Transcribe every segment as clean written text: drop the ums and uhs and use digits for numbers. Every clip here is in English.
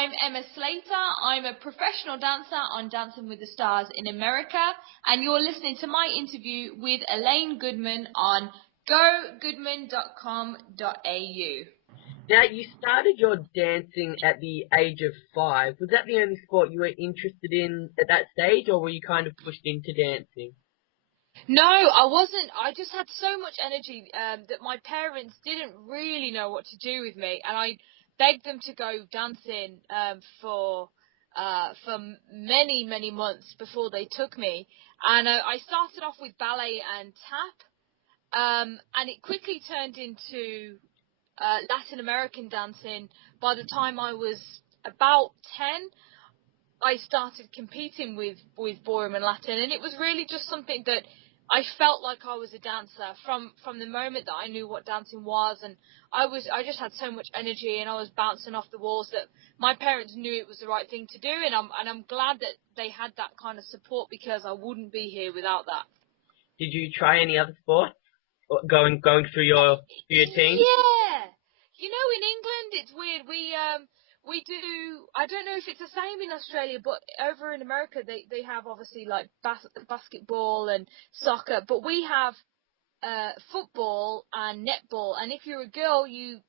I'm Emma Slater. I'm a professional dancer on Dancing with the Stars in America, and you're listening to my interview with Elaine Goodman on gogoodman.com.au. Now, you started your dancing at the age of 5. Was that the only sport you were interested in at that stage, or were you kind of pushed into dancing? No, I wasn't. I just had so much energy that my parents didn't really know what to do with me, and I begged them to go dancing for many months before they took me. And I started off with ballet and tap, and it quickly turned into Latin American dancing. By the time I was about 10, I started competing with ballroom and Latin, and it was really just something that I felt like I was a dancer from the moment that I knew what dancing was, and I just had so much energy, and I was bouncing off the walls that my parents knew it was the right thing to do, and I'm glad that they had that kind of support, because I wouldn't be here without that. Did you try any other sports going through your teens? Yeah, in England it's weird. We do. I don't know if it's the same in Australia, but over in America they have obviously like basketball and soccer, but we have football and netball. And if you're a girl, you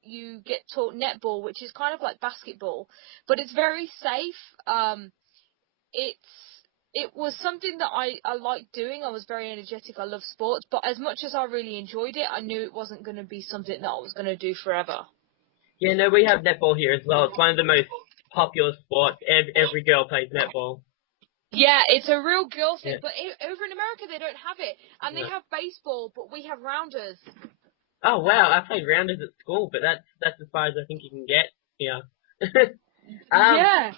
get taught netball, which is kind of like basketball, but it's very safe. It was something that I liked doing. I was very energetic. I love sports, but as much as I really enjoyed it, I knew it wasn't going to be something that I was going to do forever. Yeah, no, we have netball here as well. It's one of the most popular sports. Every girl plays netball. Yeah, it's a real girl thing, but over in America they don't have it, and they No. have baseball, but we have rounders. Oh wow, I played rounders at school, but that's as far as I think you can get here. Yeah.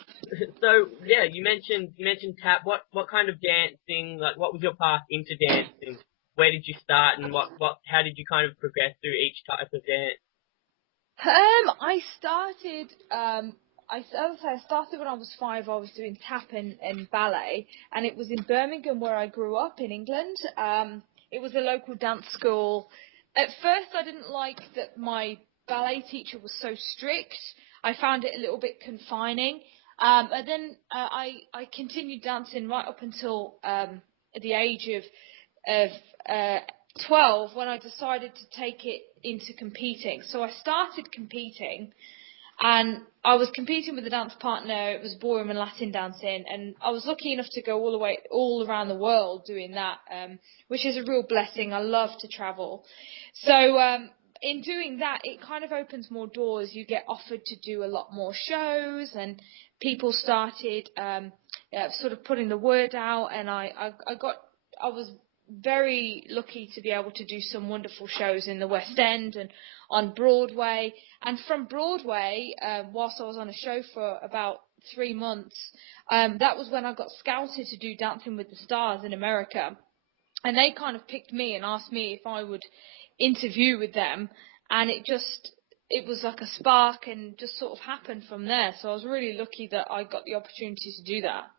So yeah, you mentioned tap. What kind of dancing? Like, what was your path into dancing? Where did you start, and how did you kind of progress through each type of dance? I started. As I say, I started when I was 5. I was doing tap and ballet, and it was in Birmingham, where I grew up in England. It was a local dance school. At first, I didn't like that my ballet teacher was so strict. I found it a little bit confining. And then I continued dancing right up until the age of 12, when I decided to take it into competing. So I started competing, and I was competing with a dance partner. It was ballroom and Latin dancing, and I was lucky enough to go all around the world doing that, which is a real blessing. I love to travel. So in doing that, it kind of opens more doors. You get offered to do a lot more shows, and people started sort of putting the word out, and I was very lucky to be able to do some wonderful shows in the West End and on Broadway. And from Broadway, whilst I was on a show for about 3 months, that was when I got scouted to do Dancing with the Stars in America. And they kind of picked me and asked me if I would interview with them. And it was like a spark, and just sort of happened from there. So I was really lucky that I got the opportunity to do that.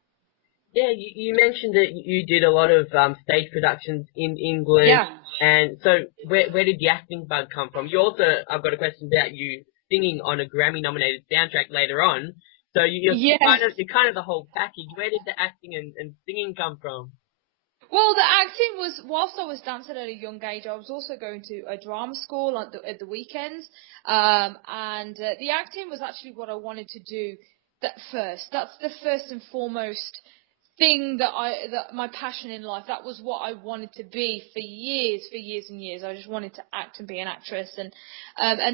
Yeah, you mentioned that you did a lot of stage productions in England. Yeah. And so where did the acting bug come from? You also, I've got a question about you singing on a Grammy-nominated soundtrack later on. So you're kind of the whole package. Where did the acting and singing come from? Well, the acting was, whilst I was dancing at a young age, I was also going to a drama school at the weekends. And the acting was actually what I wanted to do first. That's the first and foremost thing that my passion in life. That was what I wanted to be for years and years. I just wanted to act and be an actress. And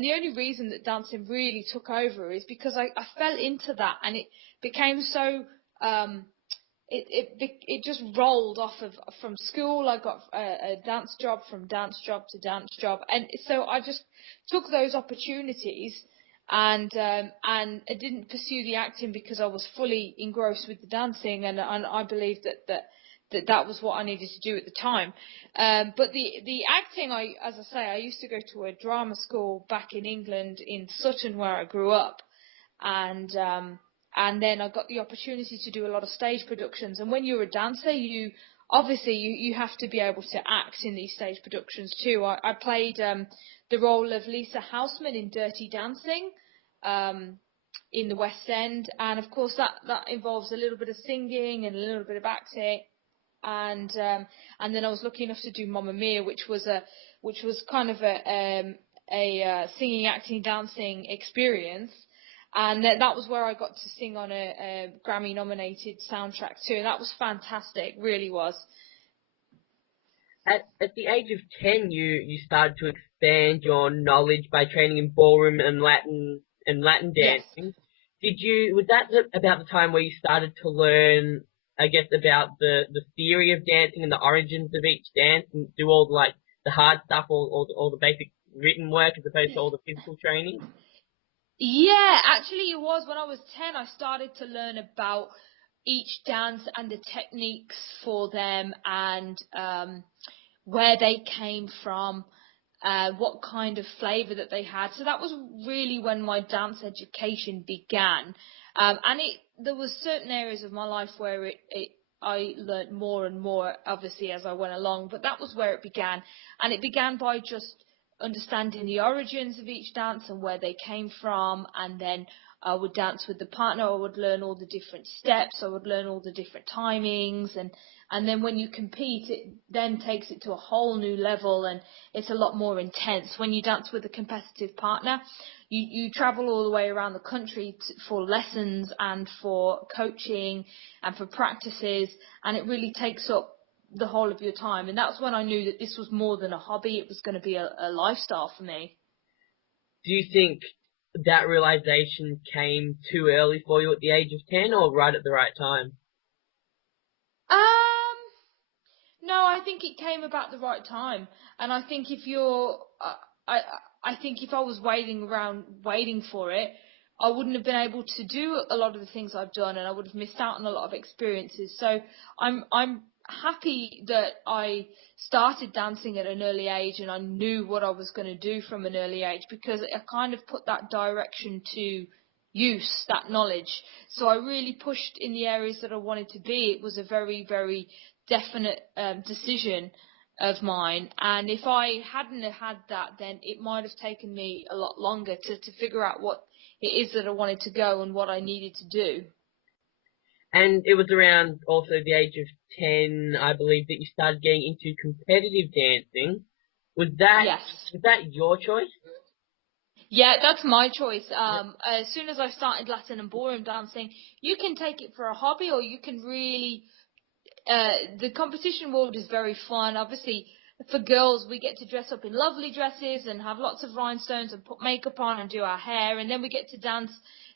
the only reason that dancing really took over is because I fell into that, and it became so, it just rolled from school. I got a dance job, from dance job to dance job, and so I just took those opportunities, and I didn't pursue the acting because I was fully engrossed with the dancing, and I believed that was what I needed to do at the time. But the acting, as I say, I used to go to a drama school back in England in Sutton, where I grew up, and then I got the opportunity to do a lot of stage productions. And when you're a dancer, you have to be able to act in these stage productions too. I played the role of Lisa Houseman in Dirty Dancing, in the West End, and of course that involves a little bit of singing and a little bit of acting, and then I was lucky enough to do Mamma Mia, which was kind of a singing, acting, dancing experience, and that was where I got to sing on a Grammy nominated soundtrack too, and that was fantastic, really was. At the age of 10, you started to expand your knowledge by training in ballroom and Latin dancing. Yes. Was that about the time where you started to learn, I guess, about the theory of dancing and the origins of each dance, and do all the hard stuff, all the basic written work as opposed to all the physical training? Yeah, actually it was when I was 10 I started to learn about each dance and the techniques for them, and where they came from, what kind of flavour that they had. So that was really when my dance education began. And there was certain areas of my life where I learnt more and more, obviously, as I went along, but that was where it began. And it began by just understanding the origins of each dance and where they came from, and then I would dance with the partner, I would learn all the different steps, I would learn all the different timings, and then when you compete, it then takes it to a whole new level, and it's a lot more intense. When you dance with a competitive partner, you travel all the way around the country for lessons and for coaching and for practices, and it really takes up the whole of your time. And that's when I knew that this was more than a hobby, it was going to be a lifestyle for me. Do you think that realization came too early for you at the age of 10, or right at the right time? No, I think it came about the right time, and I think if you're, I think if I was waiting for it, I wouldn't have been able to do a lot of the things I've done, and I would have missed out on a lot of experiences. So I'm happy that I started dancing at an early age, and I knew what I was going to do from an early age, because I kind of put that direction to use, that knowledge. So I really pushed in the areas that I wanted to be. It was a very, very definite decision of mine, and if I hadn't have had that, then it might have taken me a lot longer to figure out what it is that I wanted to go and what I needed to do. And it was around also the age of 10, I believe, that you started getting into competitive dancing. Was that Yes. your choice? Yeah, that's my choice. As soon as I started Latin and ballroom dancing, you can take it for a hobby, or you can really the competition world is very fun. Obviously, for girls, we get to dress up in lovely dresses and have lots of rhinestones and put makeup on and do our hair, and then we get to dance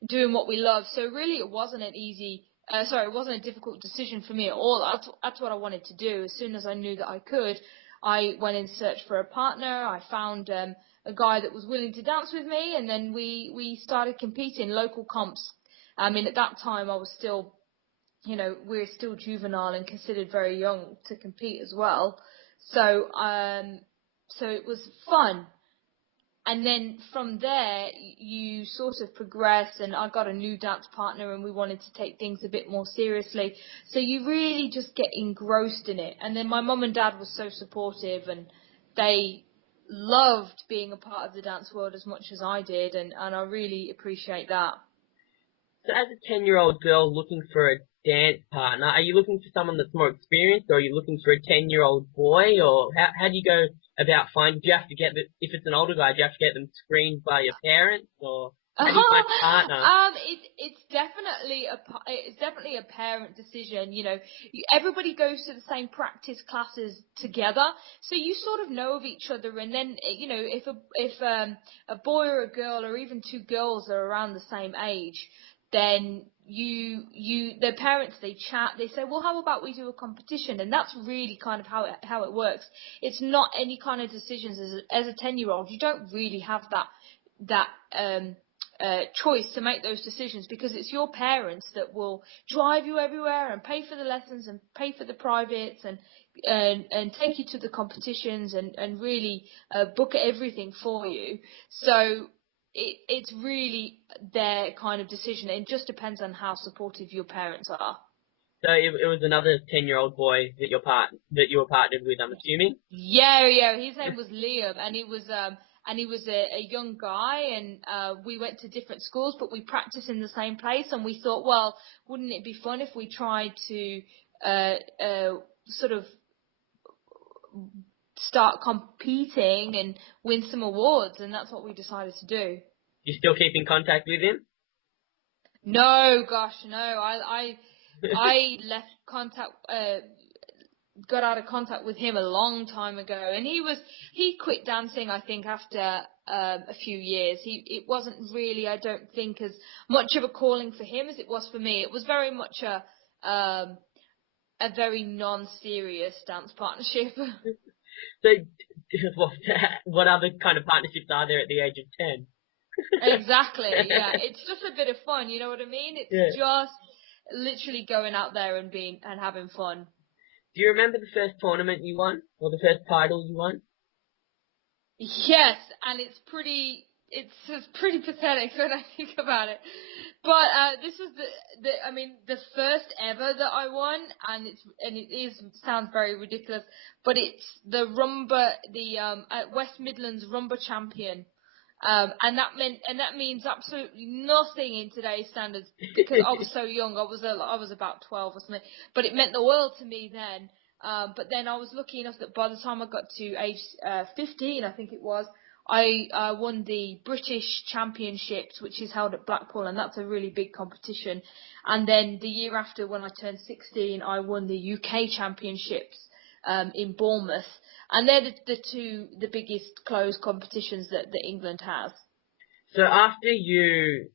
doing what we love. So really, it wasn't it wasn't a difficult decision for me at all. That's what I wanted to do. As soon as I knew that I could, I went in search for a partner. I found a guy that was willing to dance with me, and then we started competing local comps. I mean, at that time, I was still, we're still juvenile and considered very young to compete as well. So, so it was fun. And then from there, you sort of progress, and I got a new dance partner, and we wanted to take things a bit more seriously. So you really just get engrossed in it. And then my mum and dad were so supportive, and they loved being a part of the dance world as much as I did, and I really appreciate that. So as a 10-year-old girl looking for a dance partner, are you looking for someone that's more experienced, or are you looking for a 10-year-old boy, or how do you go about finding, do you have to get if it's an older guy, do you have to get them screened by your parents, or how do you find a partner? It's definitely a parent decision. Everybody goes to the same practice classes together, so you sort of know of each other. And then, if a boy or a girl, or even two girls, are around the same age, then their parents, they chat, they say, well, how about we do a competition? And that's really kind of how it works. It's not any kind of decisions as a 10-year-old. You don't really have that choice to make those decisions, because it's your parents that will drive you everywhere and pay for the lessons and pay for the privates and take you to the competitions and really book everything for you. So it's really their kind of decision. It just depends on how supportive your parents are. So it was another 10-year-old boy that you were partnered with, I'm assuming? Yeah. His name was Liam, and he was and he was a young guy, and we went to different schools, but we practiced in the same place, and we thought, well, wouldn't it be fun if we tried to sort of start competing and win some awards, and that's what we decided to do. You still keep in contact with him? No, gosh, no. I left contact, got out of contact with him a long time ago, and he quit dancing, I think, after a few years. It wasn't really, I don't think, as much of a calling for him as it was for me. It was very much a very non-serious dance partnership. So, what other kind of partnerships are there at the age of 10? Exactly, yeah. It's just a bit of fun, you know what I mean? It's just literally going out there and having fun. Do you remember the first tournament you won, or the first title you won? Yes, and it's pretty pathetic when I think about it. But this was the first ever that I won, and it sounds very ridiculous, but it's the West Midlands Rumba champion. And that means absolutely nothing in today's standards, because I was so young. I was about 12 or something, but it meant the world to me then. But then I was lucky enough that by the time I got to age 15, I think it was, I won the British Championships, which is held at Blackpool, and that's a really big competition. And then the year after, when I turned 16, I won the UK Championships in Bournemouth. And they're the biggest closed competitions that England has. So after you,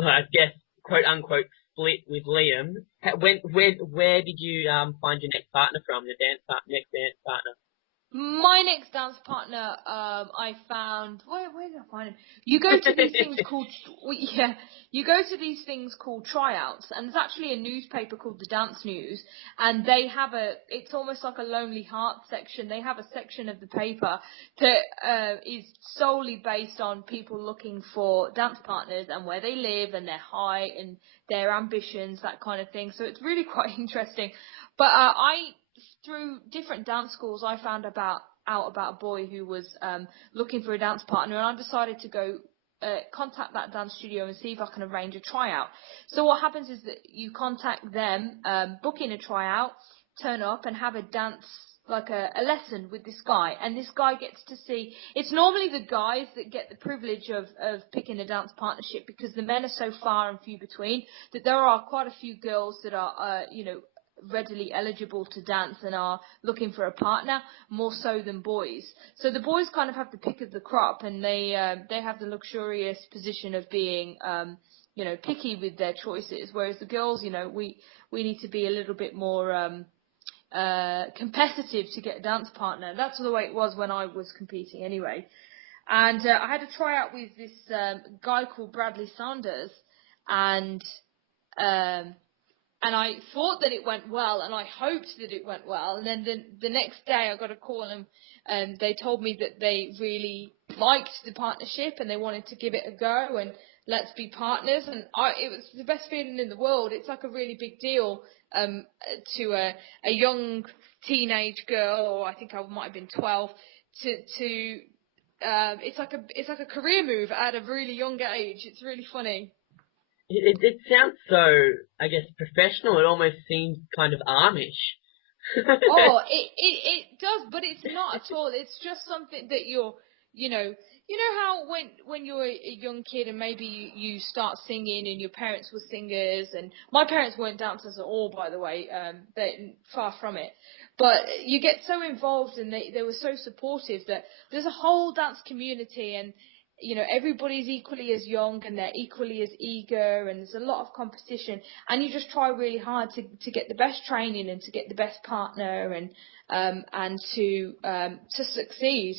I guess, quote unquote, split with Liam, where did you find your next partner from? Next dance partner? My next dance partner, I found. Where did I find him? You go to these things called You go to these things called tryouts, and there's actually a newspaper called the Dance News, and they have it's almost like a Lonely Heart section. They have a section of the paper that is solely based on people looking for dance partners and where they live and their height and their ambitions, that kind of thing. So it's really quite interesting. But through different dance schools, I found out about a boy who was looking for a dance partner, and I decided to go contact that dance studio and see if I can arrange a tryout. So what happens is that you contact them, book in a tryout, turn up and have a dance, like a lesson with this guy, and this guy gets to see. It's normally the guys that get the privilege of picking a dance partnership, because the men are so far and few between that there are quite a few girls that are readily eligible to dance and are looking for a partner, more so than boys. So the boys kind of have the pick of the crop, and they have the luxurious position of being picky with their choices, whereas the girls, we need to be a little bit more competitive to get a dance partner. That's the way it was when I was competing anyway. And I had a tryout with this guy called Bradley Saunders, and I thought that it went well, and I hoped that it went well. And then the next day I got a call, and they told me that they really liked the partnership and they wanted to give it a go and let's be partners. And it was the best feeling in the world. It's like a really big deal to a young teenage girl, or I think I might have been 12, it's like a career move at a really young age. It's really funny. It sounds so, I guess, professional. It almost seems kind of Amish. Oh, it does, but it's not at all. It's just something that you know how when you're a young kid and maybe you start singing and your parents were singers, and my parents weren't dancers at all, by the way. They're far from it. But you get so involved, and they were so supportive that there's a whole dance community, and everybody's equally as young and they're equally as eager, and there's a lot of competition, and you just try really hard to get the best training and to get the best partner and to succeed.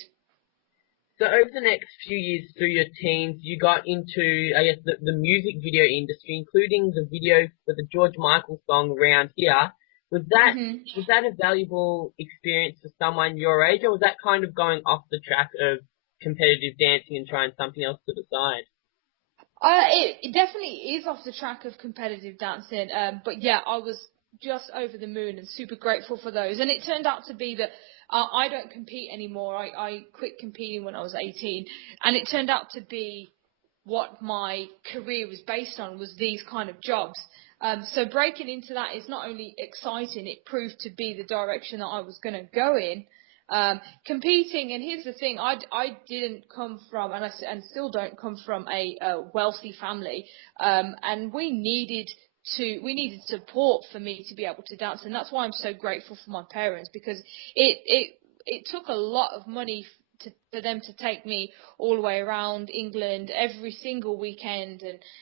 So over the next few years through your teens, you got into, I guess, the music video industry, including the video for the George Michael song "Round Here." Was that a valuable experience for someone your age, or was that kind of going off the track of competitive dancing and trying something else to the side? It definitely is off the track of competitive dancing, but yeah, I was just over the moon and super grateful for those. And it turned out to be that I don't compete anymore. I quit competing when I was 18, and it turned out to be what my career was based on, was these kind of jobs. So breaking into that is not only exciting, it proved to be the direction that I was going to go in. Competing, and here's the thing, I didn't come from, and still don't come from a wealthy family, and we needed support for me to be able to dance, and that's why I'm so grateful for my parents, because it took a lot of money for them to take me all the way around England every single weekend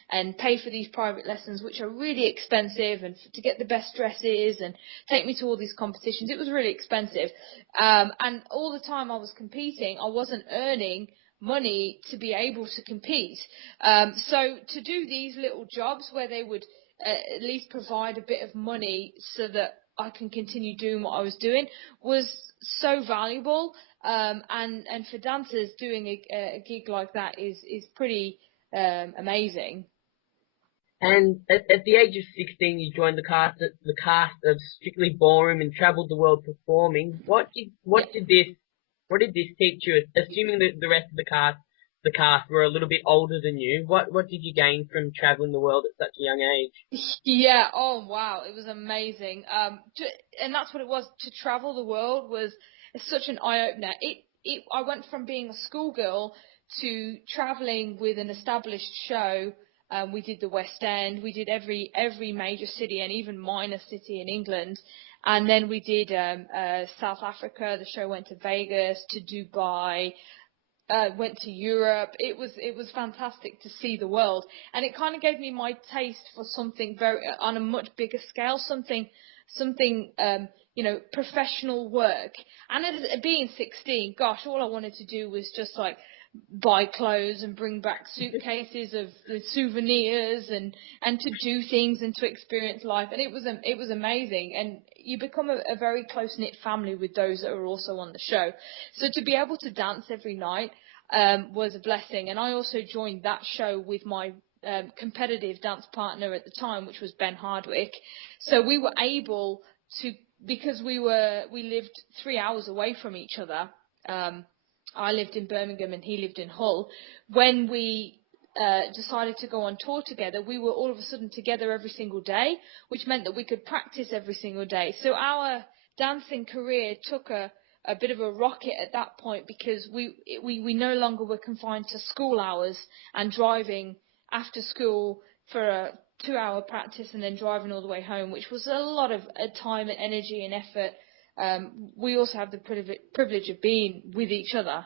and pay for these private lessons, which are really expensive, and to get the best dresses and take me to all these competitions. It was really expensive. And all the time I was competing, I wasn't earning money to be able to compete. So to do these little jobs where they would at least provide a bit of money so that I can continue doing what I was doing was so valuable. And for dancers, doing a gig like that is pretty amazing. And at the age of 16, you joined the cast of Strictly Ballroom and travelled the world performing. What did this teach you? Assuming that the rest of the cast were a little bit older than you, what did you gain from travelling the world at such a young age? Yeah. Oh wow, it was amazing. And that's what it was. To travel the world was such an eye opener. I went from being a schoolgirl to traveling with an established show. We did the West End. We did every major city and even minor city in England. And then we did South Africa. The show went to Vegas, to Dubai, went to Europe. It was fantastic to see the world, and it kind of gave me my taste for something very on a much bigger scale, something professional work. And being 16, gosh, all I wanted to do was just like buy clothes and bring back suitcases of the souvenirs and to do things and to experience life. And it was amazing. And you become a very close-knit family with those that are also on the show. So to be able to dance every night was a blessing. And I also joined that show with my competitive dance partner at the time, which was Ben Hardwick. So we were able to, because we lived 3 hours away from each other. I lived in Birmingham and he lived in Hull. When we decided to go on tour together, we were all of a sudden together every single day, which meant that we could practice every single day. So our dancing career took a bit of a rocket at that point, because we no longer were confined to school hours and driving after school for a 2-hour practice and then driving all the way home, which was a lot of time and energy and effort. We also have the privilege of being with each other.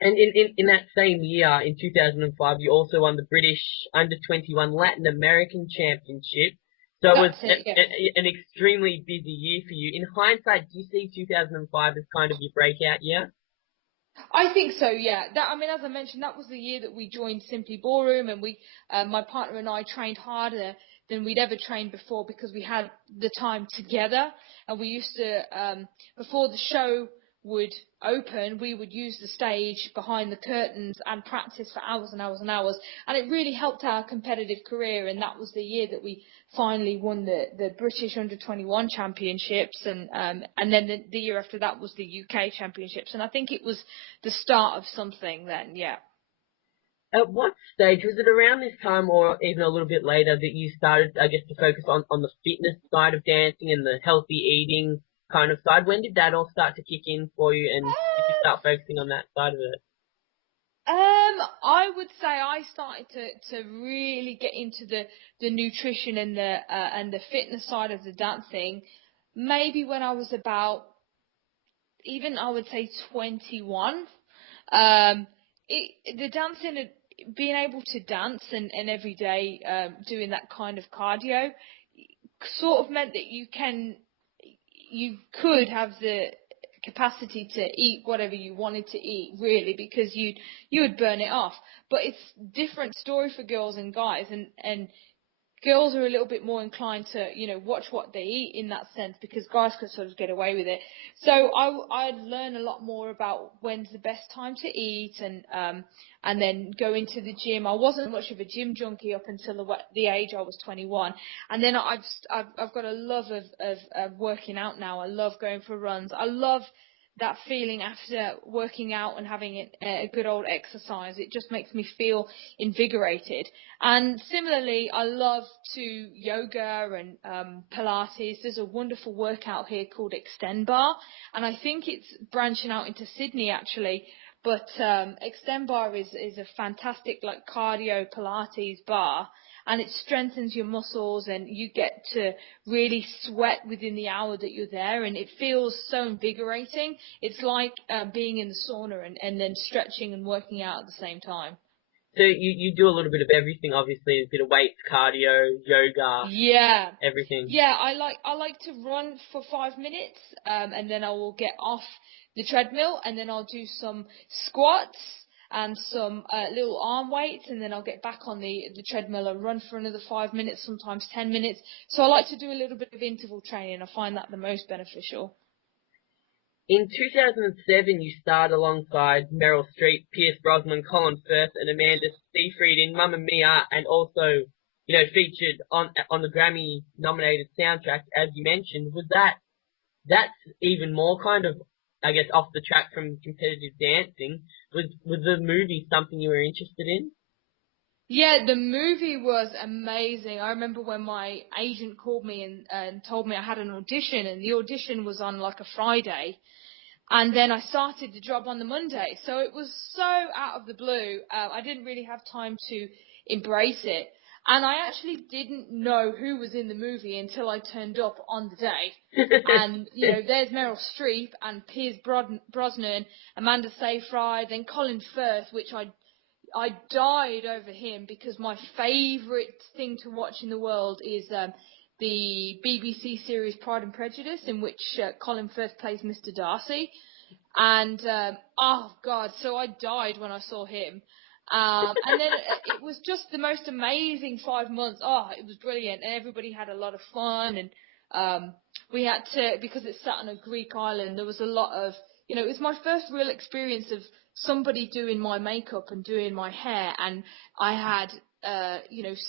And in that same year, in 2005, you also won the British Under-21 Latin American Championship. So it was an extremely busy year for you. In hindsight, do you see 2005 as kind of your breakout year? I think so, yeah. As I mentioned, that was the year that we joined Simply Ballroom, and my partner and I trained harder than we'd ever trained before, because we had the time together. And we used to, before the show would open, we would use the stage behind the curtains and practice for hours and hours and hours. And it really helped our competitive career. And that was the year that we finally won the British Under-21 Championships. And then the year after that was the UK Championships. And I think it was the start of something then, yeah. At what stage, was it around this time or even a little bit later, that you started, I guess, to focus on the fitness side of dancing and the healthy eating kind of side? When did that all start to kick in for you, and did you start focusing on that side of it? I would say I started to really get into the nutrition and the fitness side of the dancing maybe when I was about, even I would say 21. The dancing, being able to dance and every day doing that kind of cardio sort of meant that you could have the capacity to eat whatever you wanted to eat, really, because you would burn it off. But it's different story for girls and guys, and girls are a little bit more inclined to, watch what they eat in that sense, because guys can sort of get away with it. So I learn a lot more about when's the best time to eat, and then go into the gym. I wasn't much of a gym junkie up until the age I was 21, and then I've got a love of working out now. I love going for runs. I love that feeling after working out and having a good old exercise. It just makes me feel invigorated. And similarly, I love to yoga and Pilates. There's a wonderful workout here called Extend Bar, and I think it's branching out into Sydney actually. But Extend Bar is a fantastic like cardio Pilates bar, and it strengthens your muscles, and you get to really sweat within the hour that you're there, and it feels so invigorating. It's like being in the sauna and then stretching and working out at the same time. So you do a little bit of everything, obviously, a bit of weights, cardio, yoga, Yeah. everything. Yeah, I like to run for 5 minutes, and then I will get off the treadmill, and then I'll do some squats and some little arm weights, and then I'll get back on the treadmill and run for another 5 minutes, sometimes 10 minutes. So I like to do a little bit of interval training. I find that the most beneficial. In 2007, you starred alongside Meryl Streep, Pierce Brosnan, Colin Firth, and Amanda Seyfried in Mamma Mia, and also, featured on the Grammy-nominated soundtrack, as you mentioned. That's even more kind of, I guess, off the track from competitive dancing. Was the movie something you were interested in? Yeah, the movie was amazing. I remember when my agent called me and told me I had an audition, and the audition was on like a Friday. And then I started the job on the Monday. So it was so out of the blue. I didn't really have time to embrace it. And I actually didn't know who was in the movie until I turned up on the day. And, there's Meryl Streep and Pierce Brosnan, Amanda Seyfried, then Colin Firth, which I died over him, because my favourite thing to watch in the world is the BBC series Pride and Prejudice, in which Colin Firth plays Mr. Darcy. And, oh God, so I died when I saw him. And then it was just the most amazing 5 months. Oh, it was brilliant. And everybody had a lot of fun. And we had to, because it's set on a Greek island, there was a lot of, it was my first real experience of somebody doing my makeup and doing my hair. And I had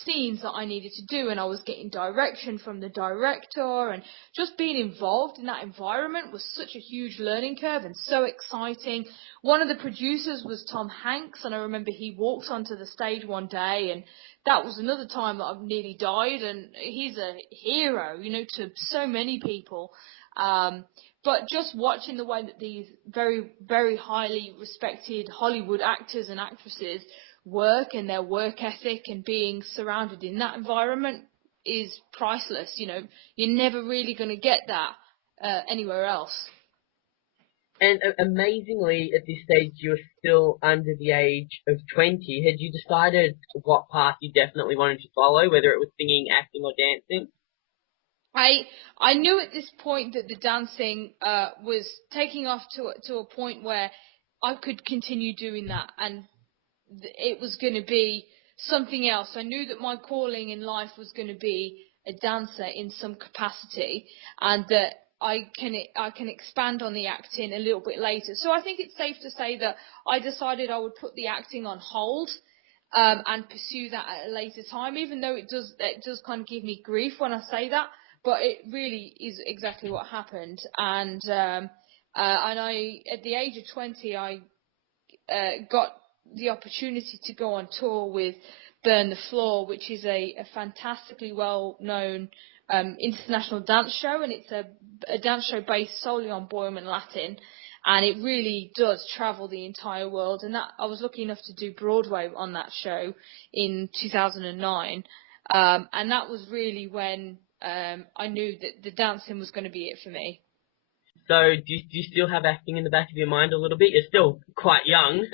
scenes that I needed to do, and I was getting direction from the director, and just being involved in that environment was such a huge learning curve and so exciting. One of the producers was Tom Hanks, and I remember he walked onto the stage one day, and that was another time that I've nearly died, and he's a hero, to so many people. But just watching the way that these very, very highly respected Hollywood actors and actresses work, and their work ethic, and being surrounded in that environment is priceless. You're never really going to get that anywhere else. And amazingly, at this stage, you're still under the age of 20. Had you decided what path you definitely wanted to follow, whether it was singing, acting, or dancing? I knew at this point that the dancing was taking off to a point where I could continue doing that, and it was going to be something else. I knew that my calling in life was going to be a dancer in some capacity, and that I can expand on the acting a little bit later. So I think it's safe to say that I decided I would put the acting on hold and pursue that at a later time, even though it does kind of give me grief when I say that, but it really is exactly what happened. And I, at the age of 20, I got the opportunity to go on tour with Burn the Floor, which is a fantastically well-known international dance show, and it's a dance show based solely on ballroom and Latin, and it really does travel the entire world. And that I was lucky enough to do Broadway on that show in 2009, and that was really when I knew that the dancing was going to be it for me. So do you still have acting in the back of your mind a little bit? You're still quite young.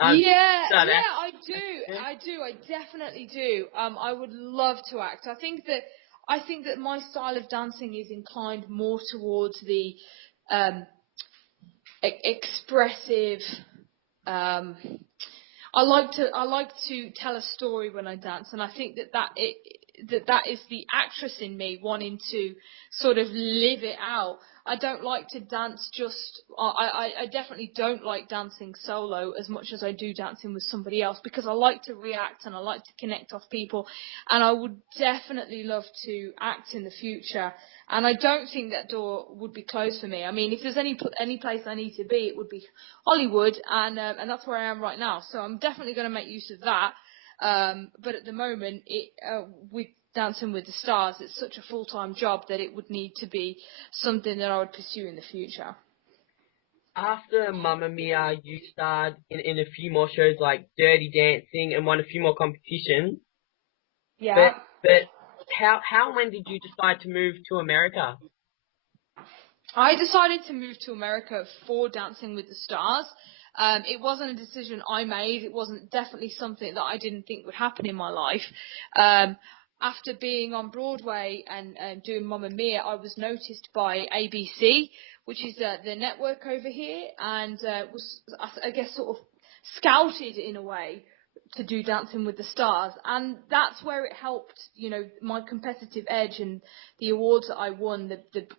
Yeah, I do. I definitely do. I would love to act. I think that my style of dancing is inclined more towards the expressive. I like to tell a story when I dance, and I think that that is the actress in me wanting to sort of live it out. I don't like to dance I definitely don't like dancing solo as much as I do dancing with somebody else, because I like to react and I like to connect off people, and I would definitely love to act in the future. And I don't think that door would be closed for me. I mean, if there's any place I need to be, it would be Hollywood, and that's where I am right now. So I'm definitely going to make use of that. But at the moment, with Dancing with the Stars, it's such a full-time job that it would need to be something that I would pursue in the future. After Mamma Mia, you starred in a few more shows like Dirty Dancing and won a few more competitions. Yeah. But how and when did you decide to move to America? I decided to move to America for Dancing with the Stars. It wasn't a decision I made. It wasn't definitely something that I didn't think would happen in my life. After being on Broadway and doing Mamma Mia, I was noticed by ABC, which is the network over here, and was, I guess, sort of scouted in a way to do Dancing with the Stars, and that's where it helped, my competitive edge and the awards that I won,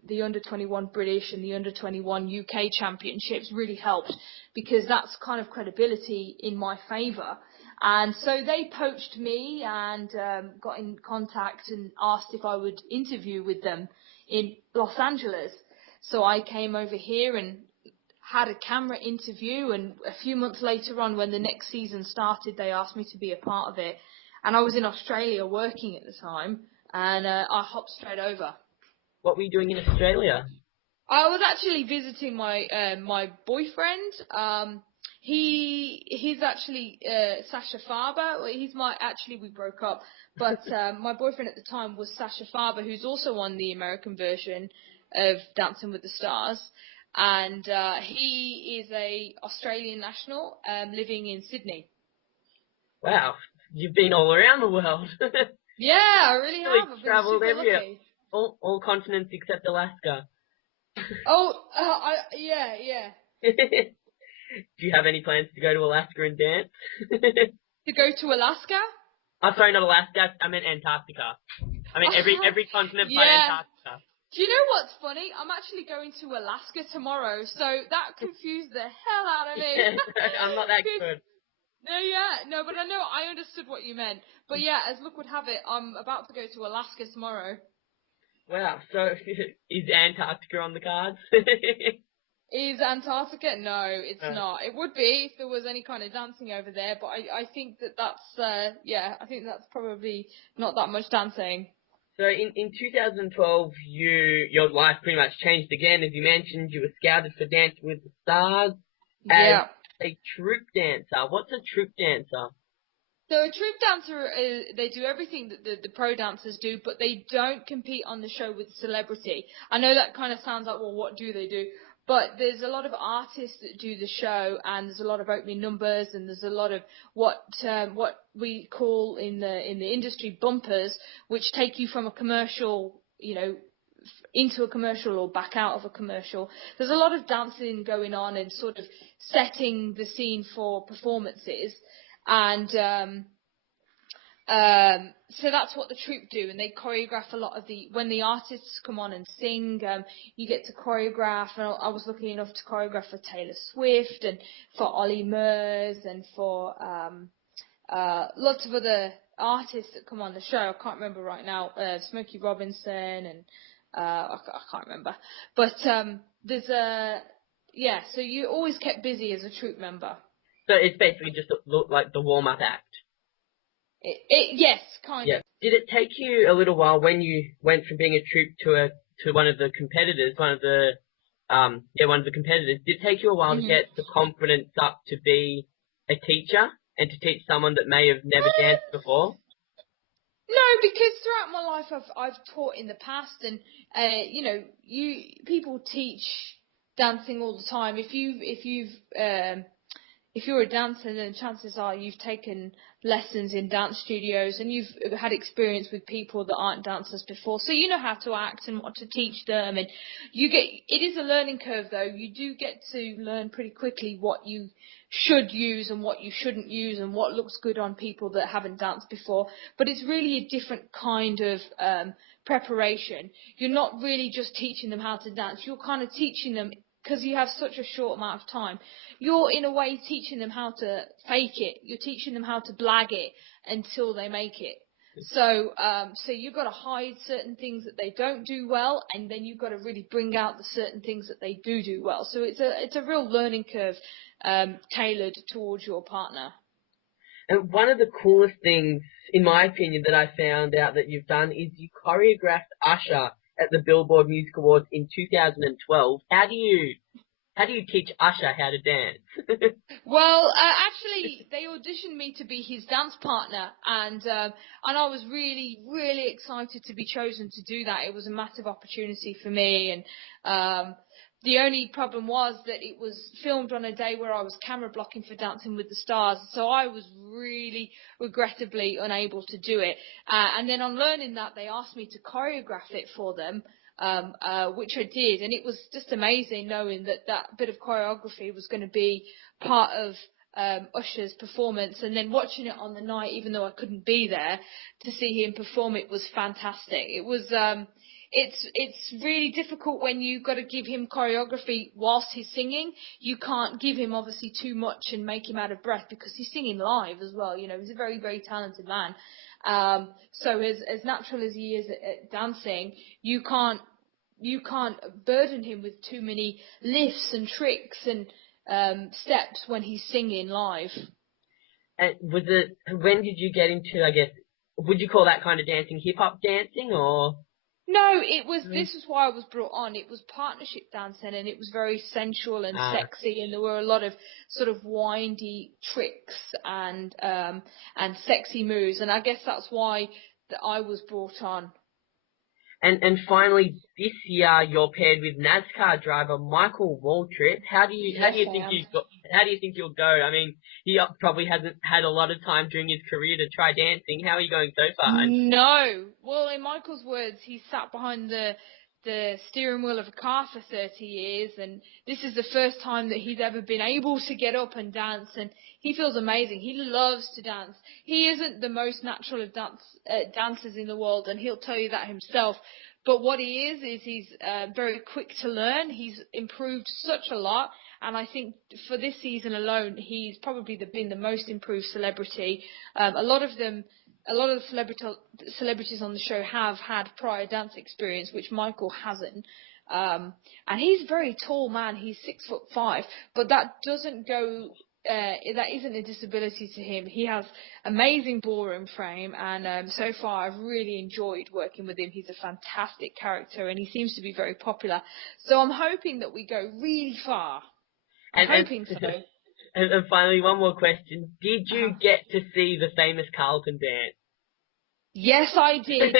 the under 21 British and the under 21 UK championships really helped, because that's kind of credibility in my favour. And so they poached me and got in contact and asked if I would interview with them in Los Angeles. So I came over here and had a camera interview, and a few months later on, when the next season started, they asked me to be a part of it. And I was in Australia working at the time, and I hopped straight over. What were you doing in Australia? I was actually visiting my boyfriend. He's actually Sasha Farber. We broke up, but my boyfriend at the time was Sasha Farber, who's also on the American version of Dancing with the Stars. And he is a Australian national living in Sydney. Wow, you've been all around the world. Yeah, I really have. I've been travelled super everywhere. lucky. All continents except Alaska. Yeah. Do you have any plans to go to Alaska and dance? To go to Alaska? I'm sorry, not Alaska. I meant Antarctica. I mean every continent but Antarctica. Do you know what's funny? I'm actually going to Alaska tomorrow, so that confused the hell out of me. I'm not that good. No, but I understood what you meant. But yeah, as luck would have it, I'm about to go to Alaska tomorrow. Wow, so is Antarctica on the cards? Is Antarctica? No, it's not. It would be if there was any kind of dancing over there, but I think that's I think that's probably not that much dancing. So in 2012, your life pretty much changed again. As you mentioned, you were scouted for Dancing with the Stars as a troupe dancer. What's a troupe dancer? So a troupe dancer, they do everything that the pro dancers do, but they don't compete on the show with celebrity. I know that kind of sounds like, well, what do they do? But there's a lot of artists that do the show, and there's a lot of opening numbers, and there's a lot of what we call in the industry bumpers, which take you from a commercial, into a commercial or back out of a commercial. There's a lot of dancing going on and sort of setting the scene for performances, and so that's what the troupe do, and they choreograph a lot of when the artists come on and sing, you get to choreograph, and I was lucky enough to choreograph for Taylor Swift and for Ollie Murs and for lots of other artists that come on the show. I can't remember right now, Smokey Robinson and I can't remember. But there's so you always kept busy as a troupe member. So it's basically just like the warm-up act. Yes, kind of. Did it take you a little while when you went from being a troupe to one of the competitors, one of the competitors? Did it take you a while to get the confidence up to be a teacher and to teach someone that may have never danced before? No, because throughout my life I've taught in the past, and people teach dancing all the time. If you've if you're a dancer, then chances are you've taken lessons in dance studios and you've had experience with people that aren't dancers before, so you know how to act and what to teach them. And it is a learning curve, though. You do get to learn pretty quickly what you should use and what you shouldn't use and what looks good on people that haven't danced before. But it's really a different kind of preparation. You're not really just teaching them how to dance. You're kind of teaching them, because you have such a short amount of time, you're in a way teaching them how to fake it. You're teaching them how to blag it until they make it. So you've got to hide certain things that they don't do well, and then you've got to really bring out the certain things that they do well. So it's a real learning curve tailored towards your partner. And one of the coolest things, in my opinion, that I found out that you've done is you choreographed Usher at the Billboard Music Awards in 2012. How do you teach Usher how to dance? Well, actually, they auditioned me to be his dance partner, and I was really, really excited to be chosen to do that. It was a massive opportunity for me, and the only problem was that it was filmed on a day where I was camera blocking for Dancing with the Stars, so I was really regrettably unable to do it. And then on learning that, they asked me to choreograph it for them, which I did, and it was just amazing knowing that that bit of choreography was going to be part of Usher's performance, and then watching it on the night, even though I couldn't be there to see him perform, it was fantastic. It was it's really difficult when you've got to give him choreography whilst he's singing. You can't give him obviously too much and make him out of breath, because he's singing live as well. You know, he's a very, very talented man. So as natural as he is at dancing, you can't burden him with too many lifts and tricks and steps when he's singing live. And when did you get into, I guess, would you call that kind of dancing hip-hop dancing, or? No, this is why I was brought on. It was partnership dancing, and it was very sensual and sexy, and there were a lot of sort of windy tricks and sexy moves, and I guess that's why I was brought on. And finally, this year you're paired with NASCAR driver Michael Waltrip. How do you think you'll go? I mean, he probably hasn't had a lot of time during his career to try dancing. How are you going so far? No. Well, in Michael's words, he sat behind the steering wheel of a car for 30 years, and this is the first time that he's ever been able to get up and dance, and he feels amazing. He loves to dance. He isn't the most natural of dancers in the world, and he'll tell you that himself. But what he is he's very quick to learn. He's improved such a lot, and I think for this season alone, he's probably been the most improved celebrity. A lot of the celebrities on the show have had prior dance experience, which Michael hasn't. And he's a very tall man. He's 6'5", but that doesn't go. That isn't a disability to him. He has amazing ballroom frame, and so far I've really enjoyed working with him. He's a fantastic character, and he seems to be very popular. So I'm hoping that we go really far. I'm hoping so. And finally, one more question. Did you get to see the famous Carlton Dance? Yes, I did.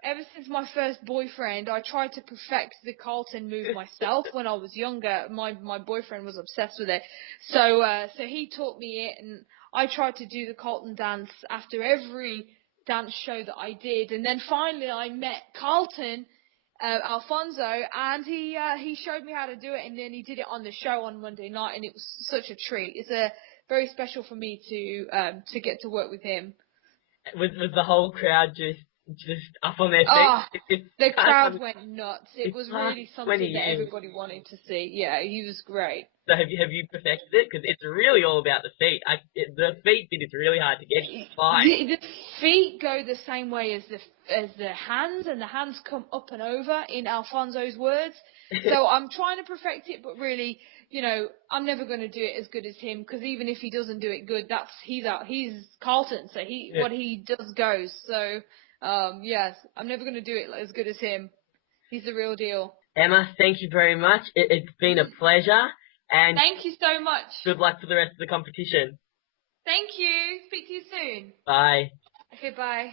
Ever since my first boyfriend, I tried to perfect the Carlton move myself when I was younger. My boyfriend was obsessed with it. So he taught me it, and I tried to do the Carlton Dance after every dance show that I did. And then finally I met Carlton, Alfonso, and he showed me how to do it, and then he did it on the show on Monday night, and it was such a treat. It's very special for me to get to work with him. Was the whole crowd just up on their feet? Oh, the crowd went nuts. It was really something that everybody wanted to see. Yeah, he was great. So have you perfected it? Because it's really all about the feet. The feet bit is really hard to get by. The feet go the same way as the hands, and the hands come up and over, in Alfonso's words. So I'm trying to perfect it, but really, I'm never going to do it as good as him, because even if he doesn't do it good, he's Carlton, so what he does goes. So yes, I'm never going to do it as good as him. He's the real deal. Emma, thank you very much. It's been a pleasure. And thank you so much. Good luck for the rest of the competition. Thank you. Speak to you soon. Bye. Okay, bye.